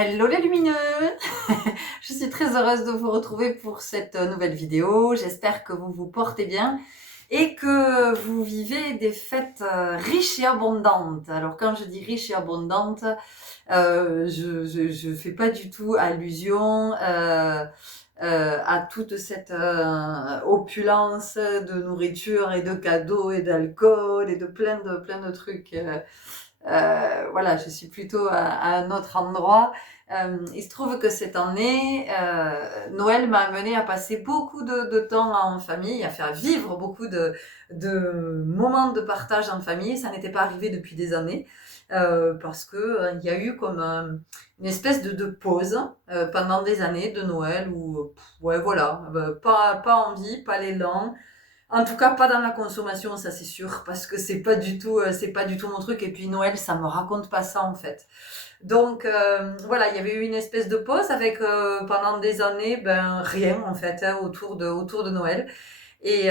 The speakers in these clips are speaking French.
Hello les lumineux! Je suis très heureuse de vous retrouver pour cette nouvelle vidéo. J'espère que vous vous portez bien et que vous vivez des fêtes riches et abondantes. Alors quand je dis riches et abondantes, je fais pas du tout allusion à toute cette opulence de nourriture et de cadeaux et d'alcool et de plein de trucs. Voilà, je suis plutôt à un autre endroit. Il se trouve que cette année, Noël m'a amené à passer beaucoup de temps en famille, à faire vivre beaucoup de moments de partage en famille. Ça n'était pas arrivé depuis des années. Parce que il y a eu comme une espèce de pause pendant des années de Noël où ouais voilà, pas envie, pas l'élan, en tout cas, pas dans la consommation, ça c'est sûr, parce que c'est pas du tout mon truc. Et puis Noël, ça me raconte pas ça en fait. Donc voilà, il y avait eu une espèce de pause avec pendant des années, ben rien en fait hein, autour de Noël. Et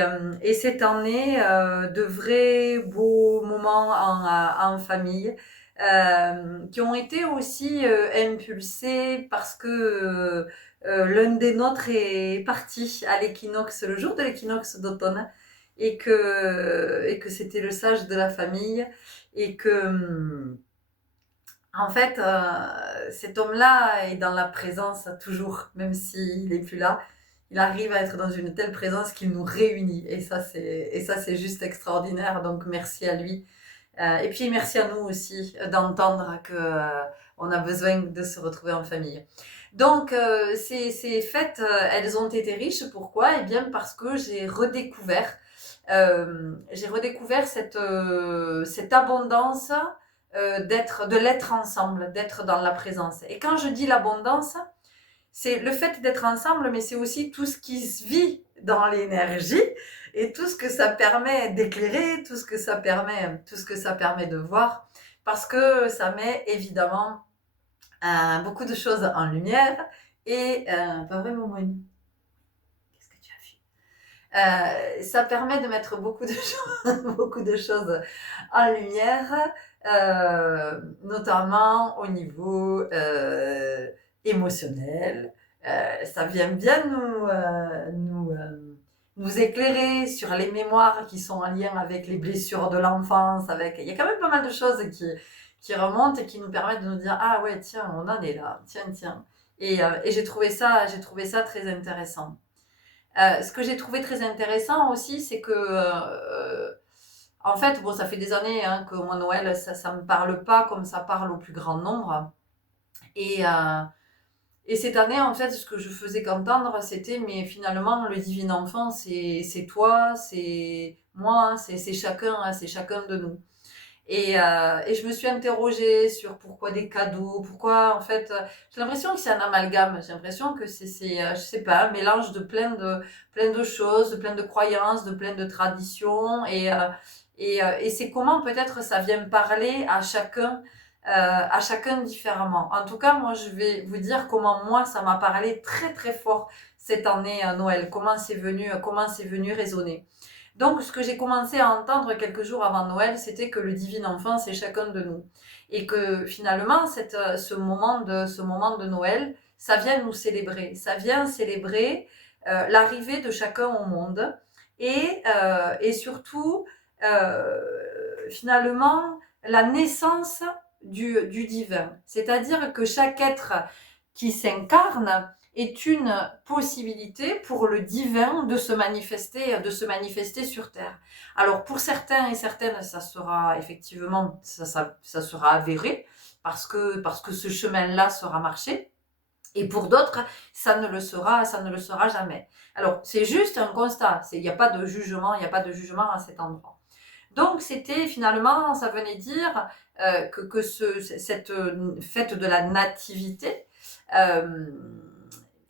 cette année, de vrais beaux moments en famille. Qui ont été aussi impulsés parce que l'un des nôtres est parti à l'équinoxe, le jour de l'équinoxe d'automne, et que c'était le sage de la famille, et que en fait cet homme-là est dans la présence toujours, même s'il n'est plus là. Il arrive à être dans une telle présence qu'il nous réunit, et ça c'est juste extraordinaire. Donc merci à lui. Et puis merci à nous aussi d'entendre que on a besoin de se retrouver en famille. Donc ces fêtes, elles ont été riches. Pourquoi? Eh bien parce que j'ai redécouvert cette abondance de l'être ensemble, d'être dans la présence. Et quand je dis l'abondance, c'est le fait d'être ensemble, mais c'est aussi tout ce qui se vit dans l'énergie et tout ce que ça permet d'éclairer, tout ce que ça permet de voir, parce que ça met évidemment beaucoup de choses en lumière et pas vraiment moi. Qu'est-ce que tu as vu? Ça permet de mettre beaucoup de choses, beaucoup de choses en lumière, notamment au niveau émotionnel. Ça vient bien nous éclairer sur les mémoires qui sont en lien avec les blessures de l'enfance. Il y a quand même pas mal de choses qui remontent et qui nous permettent de nous dire ah ouais tiens on en est là, tiens. Et j'ai trouvé ça très intéressant. Ce que j'ai trouvé très intéressant aussi, c'est que en fait, bon, ça fait des années hein, que moi Noël, ça me parle pas comme ça parle au plus grand nombre. Et, euh, et cette année, en fait, ce que je faisais qu'entendre, c'était, mais finalement, le divin enfant, c'est toi, c'est moi, c'est chacun de nous. Et je me suis interrogée sur pourquoi des cadeaux, pourquoi, en fait, j'ai l'impression que c'est un amalgame, j'ai l'impression que je sais pas, un mélange de plein de choses, de plein de croyances, de plein de traditions, et c'est comment peut-être ça vient parler à chacun différemment. En tout cas, moi, je vais vous dire comment moi, ça m'a parlé très très fort cette année à Noël, comment c'est venu résonner. Donc, ce que j'ai commencé à entendre quelques jours avant Noël, c'était que le divin enfant, c'est chacun de nous. Et que finalement, ce moment de Noël, ça vient nous célébrer. Ça vient célébrer l'arrivée de chacun au monde. Et surtout, finalement, la naissance du divin. C'est-à-dire que chaque être qui s'incarne est une possibilité pour le divin de se manifester sur Terre. Alors pour certains et certaines, ça sera effectivement, ça sera avéré parce que ce chemin-là sera marché. Et pour d'autres, ça ne le sera jamais. Alors c'est juste un constat. Il n'y a pas de jugement, il n'y a pas de jugement à cet endroit. Donc c'était finalement, ça venait dire cette fête de la nativité, euh,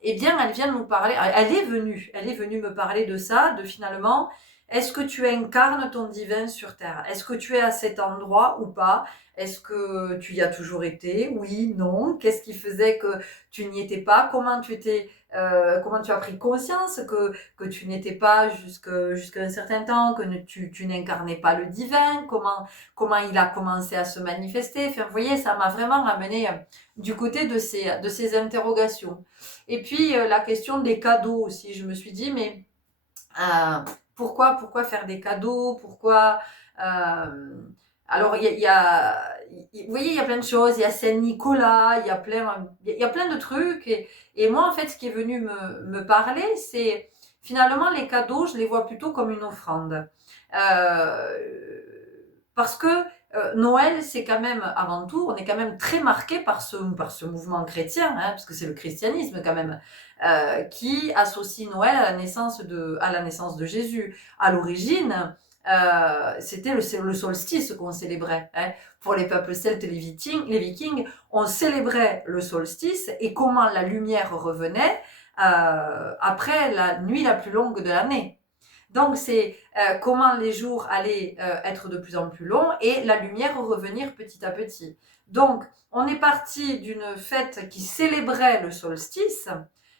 eh bien, elle vient nous parler, elle est venue me parler de ça, de finalement Est-ce que tu incarnes ton divin sur Terre? Est-ce que tu es à cet endroit ou pas? Est-ce que tu y as toujours été? Oui, non. Qu'est-ce qui faisait que tu n'y étais pas? Comment tu as pris conscience que tu n'étais pas jusqu'à un certain temps, que tu n'incarnais pas le divin? Comment il a commencé à se manifester? Enfin, vous voyez, ça m'a vraiment amené du côté de ces interrogations. Et puis, la question des cadeaux aussi. Je me suis dit, mais euh, pourquoi faire des cadeaux? Alors, vous voyez, il y a plein de choses. Il y a Saint-Nicolas, il y a plein de trucs. Et moi, en fait, ce qui est venu me parler, c'est finalement les cadeaux, je les vois plutôt comme une offrande. Euh, Parce que Noël, c'est quand même, avant tout, on est quand même très marqué par par ce mouvement chrétien, hein, parce que c'est le christianisme quand même, qui associe Noël à la naissance de Jésus. À l'origine, c'était le solstice qu'on célébrait. Hein. Pour les peuples celtes et les Vikings, on célébrait le solstice et comment la lumière revenait après la nuit la plus longue de l'année. Donc c'est comment les jours allaient être de plus en plus longs et la lumière revenir petit à petit. Donc on est parti d'une fête qui célébrait le solstice,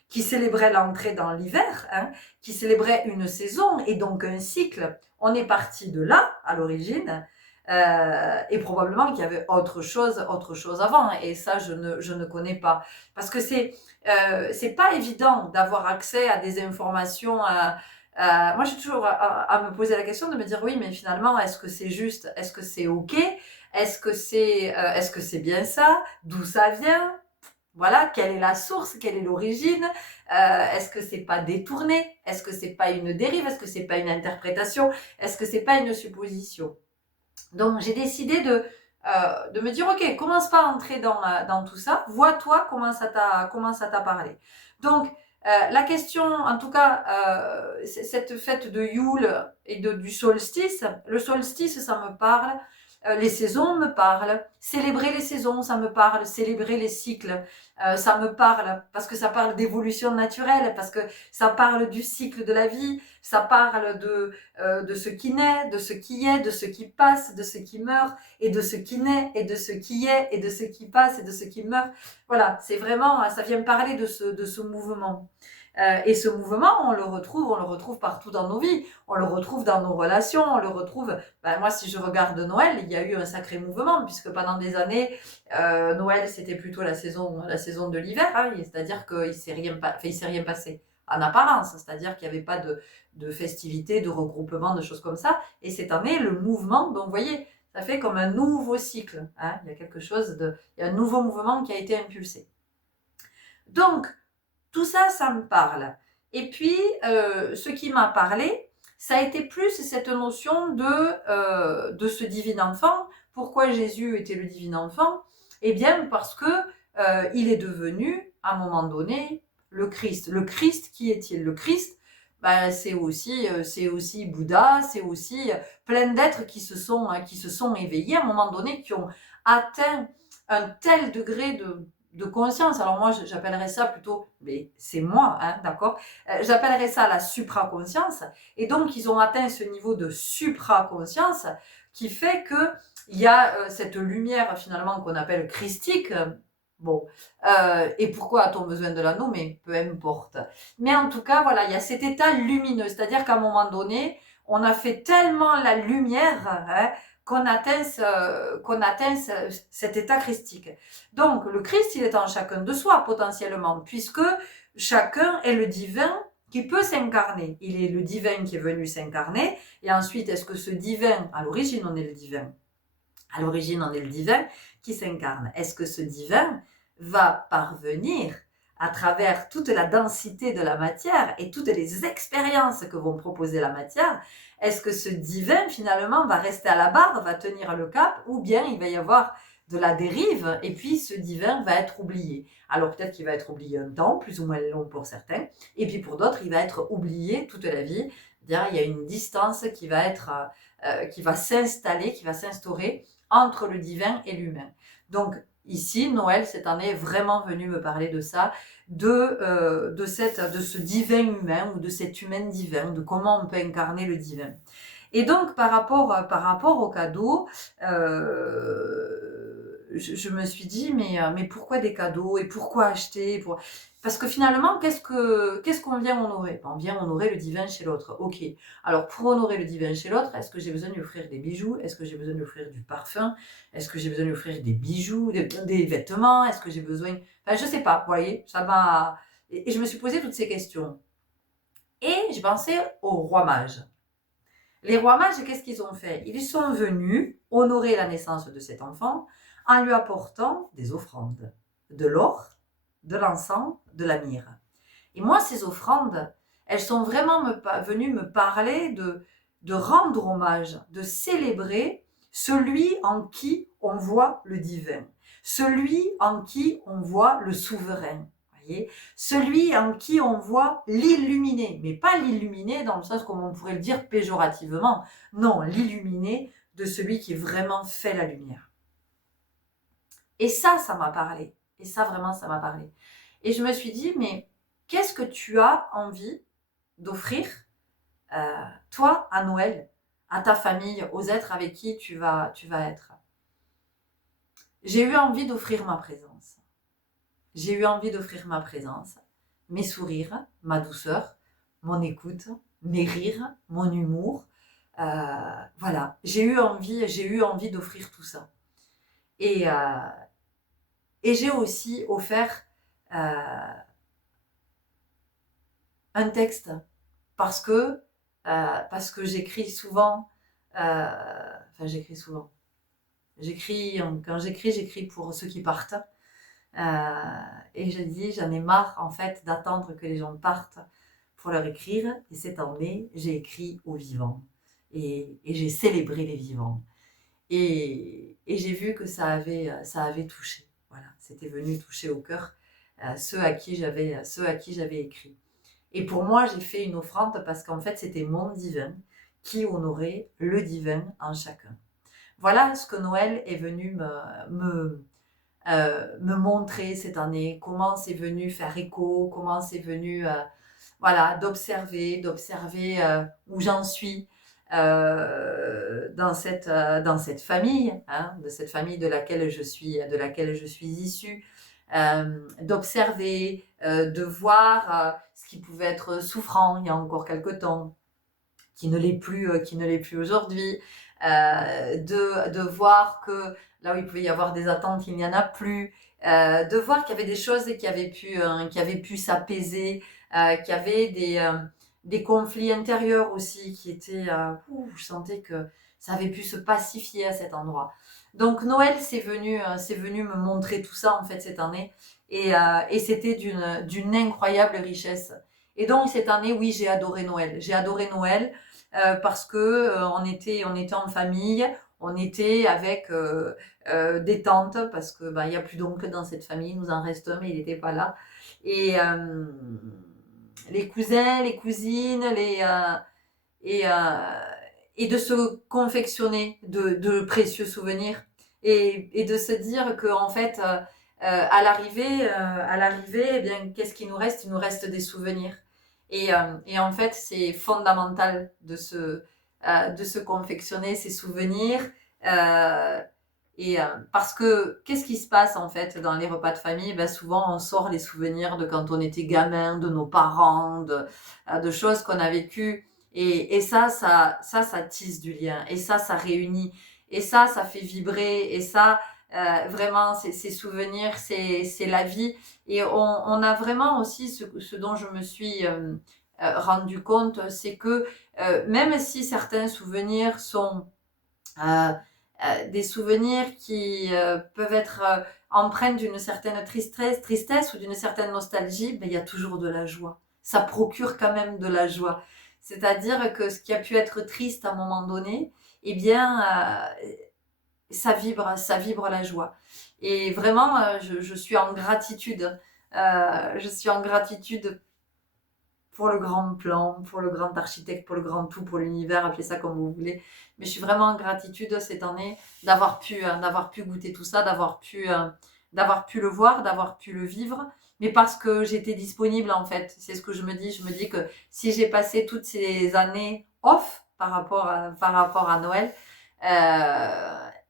qui célébrait l'entrée dans l'hiver, hein, qui célébrait une saison et donc un cycle. On est parti de là à l'origine. Et probablement qu'il y avait autre chose avant. Et ça, je ne connais pas. Parce que c'est pas évident d'avoir accès à des informations. Moi, j'ai toujours à me poser la question de me dire oui, mais finalement, est-ce que c'est juste? Est-ce que c'est OK? Est-ce que c'est bien ça? D'où ça vient? Voilà, quelle est la source? Quelle est l'origine? Est-ce que c'est pas détourné? Est-ce que c'est pas une dérive? Est-ce que c'est pas une interprétation? Est-ce que c'est pas une supposition? Donc, j'ai décidé de me dire, OK, commence pas à entrer dans tout ça. Vois-toi comment ça t'a parlé. Donc, la question, en tout cas, cette fête de Yule et du solstice, le solstice, ça me parle. Les saisons me parlent. Célébrer les saisons, ça me parle. Célébrer les cycles, ça me parle. Parce que ça parle d'évolution naturelle, parce que ça parle du cycle de la vie, ça parle de ce qui naît, de ce qui est, de ce qui passe, de ce qui meurt, et de ce qui naît, et de ce qui est, et de ce qui passe, et de ce qui meurt. Voilà, c'est vraiment, ça vient me parler de ce mouvement. Et ce mouvement, on le retrouve partout dans nos vies. On le retrouve dans nos relations, on le retrouve. Ben, moi, si je regarde Noël, il y a eu un sacré mouvement puisque pendant des années, Noël c'était plutôt la saison de l'hiver. Hein, c'est-à-dire qu'il il s'est rien passé en apparence. C'est-à-dire qu'il n'y avait pas de festivités, de regroupements, de choses comme ça. Et cette année, le mouvement, donc vous voyez, ça fait comme un nouveau cycle. Hein, il y a il y a un nouveau mouvement qui a été impulsé. Donc tout ça, ça me parle. Et puis, ce qui m'a parlé, ça a été plus cette notion de ce divin enfant. Pourquoi Jésus était le divin enfant? Eh bien, parce que il est devenu, à un moment donné, le Christ. Le Christ, qui est-il? Le Christ, ben, c'est aussi Bouddha, c'est aussi plein d'êtres qui se sont éveillés à un moment donné, qui ont atteint un tel degré de conscience. Alors moi, j'appellerais ça plutôt, mais c'est moi, hein, d'accord, j'appellerais ça la supraconscience. Et donc, ils ont atteint ce niveau de supraconscience qui fait que il y a cette lumière finalement qu'on appelle christique. Bon, et pourquoi a-t-on besoin de l'anneau? Mais peu importe. Mais en tout cas, voilà, il y a cet état lumineux, c'est-à-dire qu'à un moment donné, on a fait tellement la lumière, hein, qu'on atteint cet état christique. Donc, le Christ, il est en chacun de soi, potentiellement, puisque chacun est le divin qui peut s'incarner. Il est le divin qui est venu s'incarner, et ensuite, est-ce que ce divin, à l'origine, on est le divin. À l'origine, on est le divin qui s'incarne. Est-ce que ce divin va parvenir à travers toute la densité de la matière et toutes les expériences que vont proposer la matière, est-ce que ce divin finalement va rester à la barre, va tenir le cap, ou bien il va y avoir de la dérive et puis ce divin va être oublié. Alors peut-être qu'il va être oublié un temps, plus ou moins long pour certains, et puis pour d'autres il va être oublié toute la vie. Il y a une distance qui va s'installer, qui va s'instaurer entre le divin et l'humain. Donc ici, Noël, cette année, est vraiment venu me parler de ça, de ce divin humain ou de cet humain divin, de comment on peut incarner le divin. Et donc, par rapport au cadeau, je me suis dit, mais pourquoi des cadeaux et pourquoi acheter Parce que finalement, qu'est-ce qu'on vient honorer? On vient honorer le divin chez l'autre. Ok. Alors, pour honorer le divin chez l'autre, est-ce que j'ai besoin de lui offrir des bijoux? Est-ce que j'ai besoin de lui offrir du parfum? Est-ce que j'ai besoin de lui offrir des bijoux, des vêtements? Est-ce que j'ai besoin... Enfin, je sais pas, vous voyez, ça m'a... Et je me suis posé toutes ces questions. Et j'ai pensé au roi mage. Les rois mages, qu'est-ce qu'ils ont fait? Ils sont venus honorer la naissance de cet enfant en lui apportant des offrandes, de l'or, de l'encens, de la myrrhe. Et moi, ces offrandes, elles sont vraiment venues me parler de rendre hommage, de célébrer celui en qui on voit le divin, celui en qui on voit le souverain. Celui en qui on voit l'illuminé, mais pas l'illuminé dans le sens comme on pourrait le dire péjorativement, non, l'illuminé de celui qui vraiment fait la lumière. Et ça m'a parlé. Et ça, vraiment, ça m'a parlé. Et je me suis dit, mais qu'est-ce que tu as envie d'offrir, toi, à Noël, à ta famille, aux êtres avec qui tu vas être? J'ai eu envie d'offrir ma présence. J'ai eu envie d'offrir ma présence, mes sourires, ma douceur, mon écoute, mes rires, mon humour. Voilà, j'ai eu envie d'offrir tout ça. Et j'ai aussi offert un texte parce que j'écris souvent. J'écris souvent. Quand j'écris pour ceux qui partent. Et je dis, j'en ai marre en fait d'attendre que les gens partent pour leur écrire. Et cette année, j'ai écrit aux vivants. Et j'ai célébré les vivants. Et j'ai vu que ça avait touché. Voilà, c'était venu toucher au cœur ceux à qui j'avais écrit. Et pour moi, j'ai fait une offrande parce qu'en fait, c'était mon divin qui honorait le divin en chacun. Voilà ce que Noël est venu me montrer cette année, comment c'est venu faire écho, comment c'est venu voilà, d'observer où j'en suis dans cette famille, hein, de cette famille de laquelle je suis issue, d'observer, de voir ce qui pouvait être souffrant il y a encore quelque temps, qui ne l'est plus aujourd'hui, de voir que là où il pouvait y avoir des attentes, il n'y en a plus, de voir qu'il y avait des choses qui avaient pu s'apaiser, qu'il y avait des conflits intérieurs aussi qui étaient, je sentais que ça avait pu se pacifier à cet endroit. Donc Noël, c'est venu me montrer tout ça en fait cette année, et c'était d'une incroyable richesse. Et donc cette année, oui, j'ai adoré Noël. Parce que on était en famille, on était avec des tantes, parce que il y a plus d'oncles dans cette famille, il nous en reste un, mais il n'était pas là. Et les cousins, les cousines, et de se confectionner de précieux souvenirs, et de se dire que en fait à l'arrivée, eh bien, qu'est-ce qu'il nous reste? Il nous reste des souvenirs. Et en fait, c'est fondamental de se confectionner ces souvenirs. Euh, Parce que qu'est-ce qui se passe en fait dans les repas de famille? Ben, souvent, on sort les souvenirs de quand on était gamin, de nos parents, de choses qu'on a vécues. Et ça tisse du lien. Et ça réunit. Et ça fait vibrer. Et ça, vraiment, ces souvenirs, c'est la vie. Et on a vraiment aussi ce dont je me suis rendu compte, c'est que même si certains souvenirs sont des souvenirs qui peuvent être empreints d'une certaine tristesse ou d'une certaine nostalgie, mais il y a toujours de la joie. Ça procure quand même de la joie. C'est-à-dire que ce qui a pu être triste à un moment donné, eh bien, ça vibre la joie. Et vraiment, je suis en gratitude. Je suis en gratitude pour le grand plan, pour le grand architecte, pour le grand tout, pour l'univers, appelez ça comme vous voulez. Mais je suis vraiment en gratitude cette année d'avoir pu goûter tout ça, d'avoir pu d'avoir pu le voir, d'avoir pu le vivre, mais parce que j'étais disponible en fait. C'est ce que je me dis. Je me dis que si j'ai passé toutes ces années off par rapport à Noël,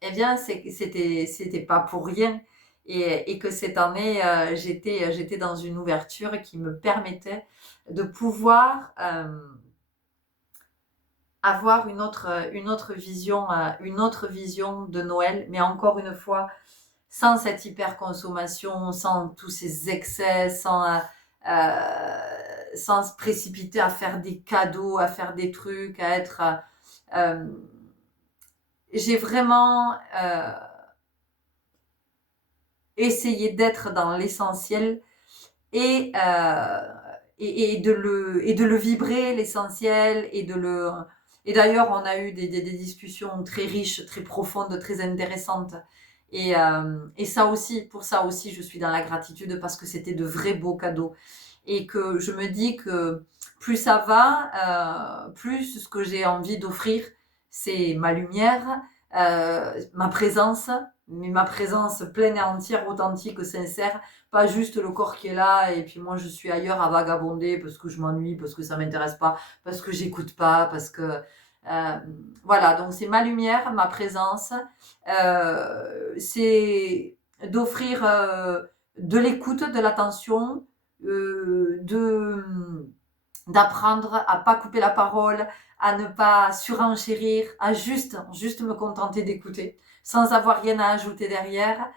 eh bien c'était pas pour rien. Et que cette année, j'étais dans une ouverture qui me permettait de pouvoir avoir une autre vision de Noël, mais encore une fois, sans cette hyper-consommation, sans tous ces excès, sans se précipiter à faire des cadeaux, à faire des trucs, à être... Euh, j'ai vraiment essayé d'être dans l'essentiel et, et de le vibrer, l'essentiel, Et d'ailleurs, on a eu des discussions très riches, très profondes, très intéressantes. Et ça aussi, pour ça aussi, je suis dans la gratitude parce que c'était de vrais beaux cadeaux. Et que je me dis que plus ça va, plus ce que j'ai envie d'offrir, c'est ma lumière, ma présence, mais ma présence pleine et entière, authentique, sincère, pas juste le corps qui est là et puis moi je suis ailleurs à vagabonder parce que je m'ennuie, parce que ça m'intéresse pas, parce que j'écoute pas, parce que voilà, donc c'est ma lumière, ma présence, c'est d'offrir de l'écoute, de l'attention, de d'apprendre à pas couper la parole, à ne pas surenchérir, à juste me contenter d'écouter, sans avoir rien à ajouter derrière.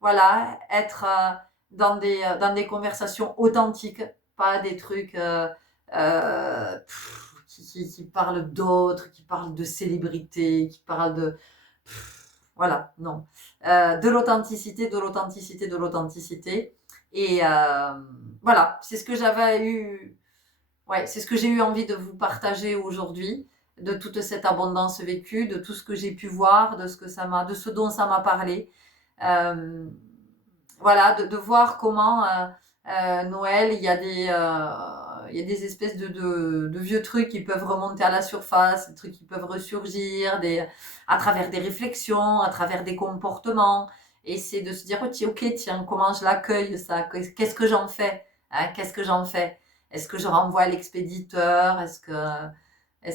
Voilà, être dans des conversations authentiques, pas des trucs qui parlent d'autres, qui parlent de célébrités, qui parlent de... Voilà, non. De l'authenticité, de l'authenticité, de l'authenticité. Et voilà, c'est ce que j'avais eu, ouais, c'est ce que j'ai eu envie de vous partager aujourd'hui, de toute cette abondance vécue, de tout ce que j'ai pu voir, de ce dont ça m'a parlé. Euh, voilà, de voir comment Noël, il y a des espèces de vieux trucs qui peuvent remonter à la surface, des trucs qui peuvent ressurgir à travers des réflexions, à travers des comportements. Et c'est de se dire, oh, tiens, ok, tiens, comment je l'accueille, ça? Qu'est-ce que j'en fais? Hein, qu'est-ce que j'en fais? Est-ce que je renvoie à l'expéditeur? Est-ce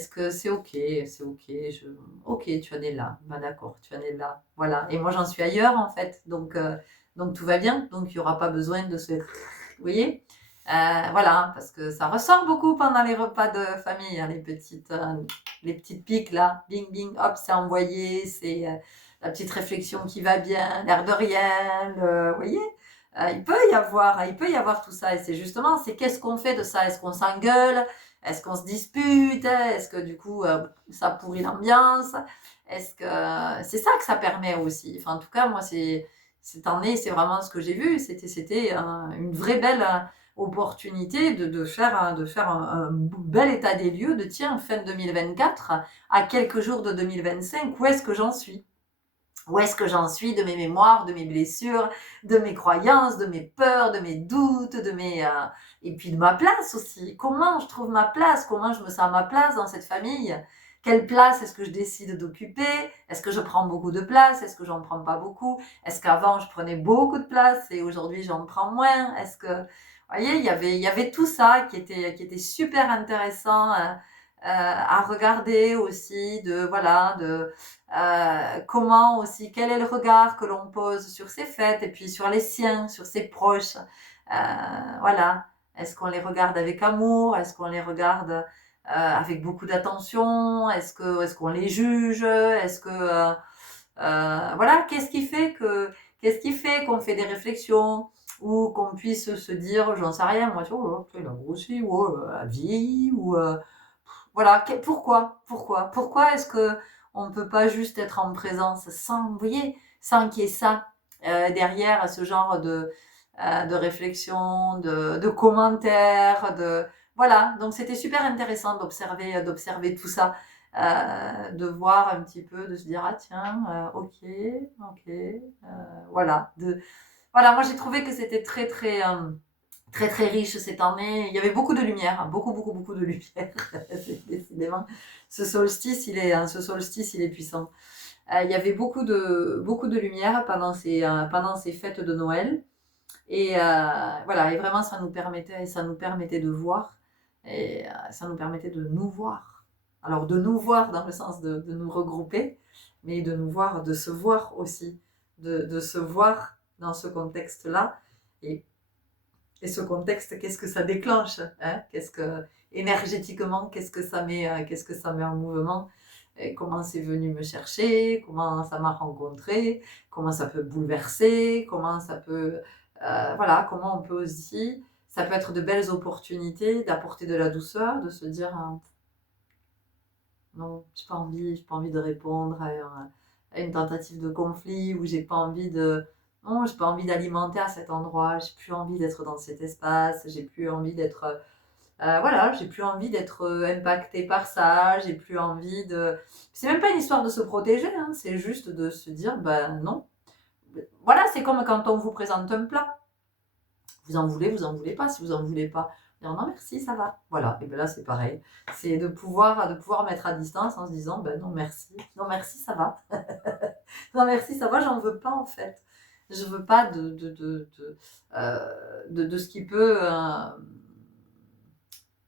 que c'est ok? C'est ok, ok, tu en es là. Bah, d'accord, tu en es là. Voilà. Et moi, j'en suis ailleurs, en fait. Donc tout va bien. Donc, il n'y aura pas besoin de se... Vous voyez? Voilà, parce que ça ressort beaucoup pendant les repas de famille, hein, les petites piques là, bing bing, hop, c'est envoyé, c'est la petite réflexion qui va bien, l'air de rien, vous voyez, il peut y avoir tout ça, et c'est justement, c'est qu'est-ce qu'on fait de ça? Est-ce qu'on s'engueule? Est-ce qu'on se dispute? Est-ce que du coup, ça pourrit l'ambiance? Est-ce que c'est ça que ça permet aussi? Enfin, en tout cas, moi, cette année, c'est vraiment ce que j'ai vu. C'était une vraie belle opportunité de faire un bel état des lieux de tiens, fin 2024, à quelques jours de 2025, où est-ce que j'en suis? Où est-ce que j'en suis de mes mémoires, de mes blessures, de mes croyances, de mes peurs, de mes doutes, et puis de ma place aussi. Comment je trouve ma place? Comment je me sens à ma place dans cette famille? Quelle place est-ce que je décide d'occuper? Est-ce que je prends beaucoup de place? Est-ce que j'en prends pas beaucoup? Est-ce qu'avant je prenais beaucoup de place et aujourd'hui j'en prends moins? Est-ce que, vous voyez, il y avait tout ça qui était super intéressant à regarder aussi, comment aussi, quel est le regard que l'on pose sur ces fêtes et puis sur les siens, sur ses proches. Voilà. Est-ce qu'on les regarde avec amour? Est-ce qu'on les regarde avec beaucoup d'attention? Est-ce qu'on les juge? Voilà, qu'est-ce qui fait qu'on fait des réflexions ou qu'on puisse se dire, j'en sais rien, moi, tu vois, oh, il a grossi, ou a vieilli, ou voilà, pourquoi est-ce que on peut pas juste être en présence sans, vous voyez, sans qu'il y ait ça derrière ce genre de réflexion, de commentaires, voilà. Donc c'était super intéressant d'observer tout ça, de voir un petit peu, de se dire ah tiens, ok, voilà. Voilà, moi j'ai trouvé que c'était très riche cette année. Il y avait beaucoup de lumière, hein, beaucoup de lumière. Décidément, ce solstice, il est puissant. Il y avait beaucoup de lumière pendant ces fêtes de Noël. Et voilà, et vraiment, ça nous permettait de voir, et ça nous permettait de nous voir. Alors, de nous voir dans le sens de nous regrouper, mais de nous voir, de se voir aussi, de se voir dans ce contexte-là. Et, et ce contexte, qu'est-ce que ça déclenche, hein? Énergétiquement, qu'est-ce que ça met en mouvement? Et comment c'est venu me chercher, comment ça m'a rencontré, comment ça peut bouleverser, comment ça peut, voilà, comment on peut aussi, ça peut être de belles opportunités d'apporter de la douceur, de se dire non, j'ai pas envie de répondre à une tentative de conflit, ou j'ai pas envie de, non, j'ai pas envie d'alimenter à cet endroit, j'ai plus envie d'être dans cet espace, j'ai plus envie d'être voilà, j'ai plus envie d'être impactée par ça, j'ai plus envie de... C'est même pas une histoire de se protéger, hein, c'est juste de se dire, ben non. Voilà, c'est comme quand on vous présente un plat. Vous en voulez pas. Si vous en voulez pas, dire non merci, ça va. Voilà, et bien là c'est pareil. C'est de pouvoir mettre à distance en se disant, ben non merci, ça va. Non merci, ça va, j'en veux pas en fait. Je veux pas de ce qui peut...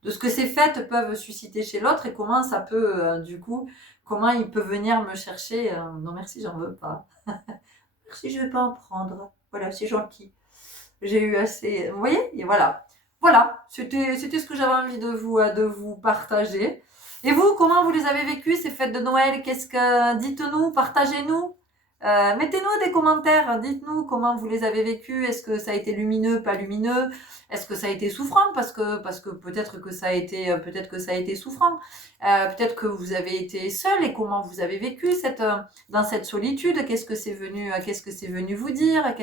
de ce que ces fêtes peuvent susciter chez l'autre, et comment ça peut, du coup, comment il peut venir me chercher. Non merci, j'en veux pas. Merci, je vais pas en prendre. Voilà, c'est gentil. J'ai eu assez. Vous voyez? Et voilà. Voilà, c'était ce que j'avais envie de vous partager. Et vous, comment vous les avez vécues, ces fêtes de Noël? Dites-nous, partagez-nous. Mettez-nous des commentaires, dites-nous comment vous les avez vécues. Est-ce que ça a été lumineux, pas lumineux? Est-ce que ça a été souffrant? Parce que peut-être que ça a été souffrant. Peut-être que vous avez été seul, et comment vous avez vécu dans cette solitude. Qu'est-ce que c'est venu vous dire?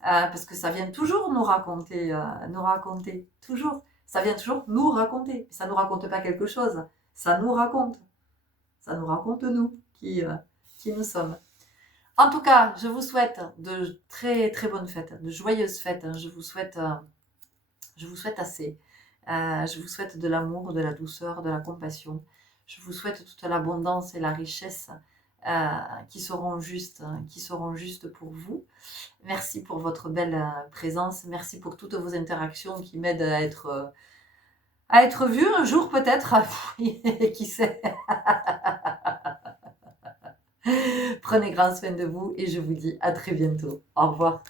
Parce que ça vient toujours nous raconter, toujours. Ça vient toujours nous raconter. Ça nous raconte pas quelque chose. Ça nous raconte. Ça nous raconte nous qui nous sommes. En tout cas, je vous souhaite de très très bonnes fêtes, de joyeuses fêtes. Je vous souhaite assez. Je vous souhaite de l'amour, de la douceur, de la compassion. Je vous souhaite toute l'abondance et la richesse qui seront justes pour vous. Merci pour votre belle présence. Merci pour toutes vos interactions qui m'aident à être vue un jour peut-être. Qui sait? Prenez grand soin de vous, et je vous dis à très bientôt. Au revoir.